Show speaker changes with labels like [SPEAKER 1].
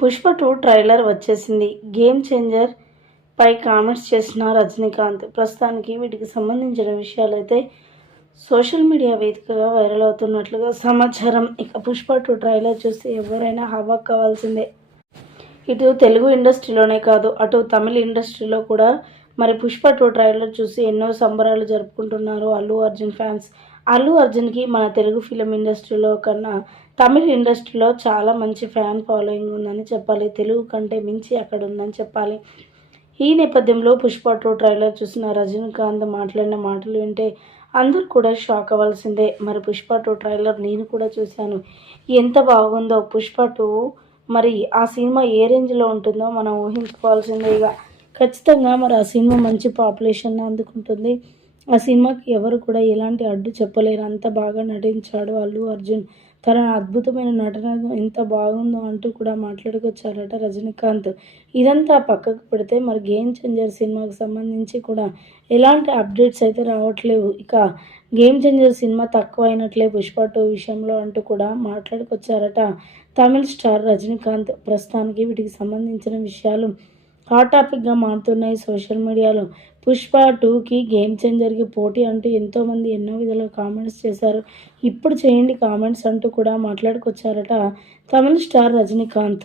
[SPEAKER 1] Pushpa two trailer వచ్చేసింది. Game changer పై comments చేసిన రజనీకాంత్. ప్రస్తుతానికి వీటికి సంబంధించిన విషయాలైతే సోషల్ మీడియా వేదికగా వైరల్ అవుతున్నట్లుగా సమాచారం. ఇక పుష్ప టూ ట్రైలర్ చూసి ఎవరైనా హవా కావాల్సిందే. ఇటు తెలుగు ఇండస్ట్రీలోనే కాదు అటు తమిళ ఇండస్ట్రీలో కూడా. మరి పుష్ప టూ ట్రైలర్ చూసి ఎన్నో సంబరాలు జరుపుకుంటున్నారు అల్లు అర్జున్ ఫ్యాన్స్. అల్లు అర్జున్కి మన తెలుగు ఫిలిం ఇండస్ట్రీలో కన్నా తమిళ ఇండస్ట్రీలో చాలా మంచి ఫ్యాన్ ఫాలోయింగ్ ఉందని చెప్పాలి. తెలుగు కంటే మించి అక్కడ ఉందని చెప్పాలి. ఈ నేపథ్యంలో పుష్ప టూ ట్రైలర్ చూసిన రజనీకాంత్ మాట్లాడిన మాటలు వింటే అందరు కూడా షాక్ అవ్వాల్సిందే. మరి పుష్ప టూ ట్రైలర్ నేను కూడా చూశాను. ఎంత బాగుందో పుష్ప టూ. మరి ఆ సినిమా ఏ రేంజ్లో ఉంటుందో మనం ఊహించుకోవాల్సిందే ఇక. ఖచ్చితంగా మరి ఆ సినిమా మంచి పాపులేషన్ అందుకుంటుంది. ఆ సినిమాకి ఎవరు కూడా ఎలాంటి అడ్డు చెప్పలేరు. అంత బాగా నటించాడు అల్లు అర్జున్. తన అద్భుతమైన నటన ఎంత బాగుందో అంటూ కూడా మాట్లాడుకొచ్చారట రజనీకాంత్. ఇదంతా పక్కకు పెడితే మరి గేమ్ చేంజర్ సినిమాకి సంబంధించి కూడా ఎలాంటి అప్డేట్స్ అయితే రావట్లేవు. ఇక గేమ్ చేంజర్ సినిమా తక్కువ అయినట్లే పుష్ప టూ విషయంలో అంటూ కూడా మాట్లాడుకొచ్చారట తమిళ్ స్టార్ రజనీకాంత్. ప్రస్తుతానికి వీటికి సంబంధించిన విషయాలు హాట్ టాపిక్గా మారుతున్నాయి సోషల్ మీడియాలో. పుష్ప టూకి గేమ్ చేంజర్కి పోటీ అంటూ ఎంతోమంది ఎన్నో విధాలుగా కామెంట్స్ చేశారు. ఇప్పుడు చేయండి కామెంట్స్ అంటూ కూడా మాట్లాడుకొచ్చారట తమిళ స్టార్ రజనీకాంత్.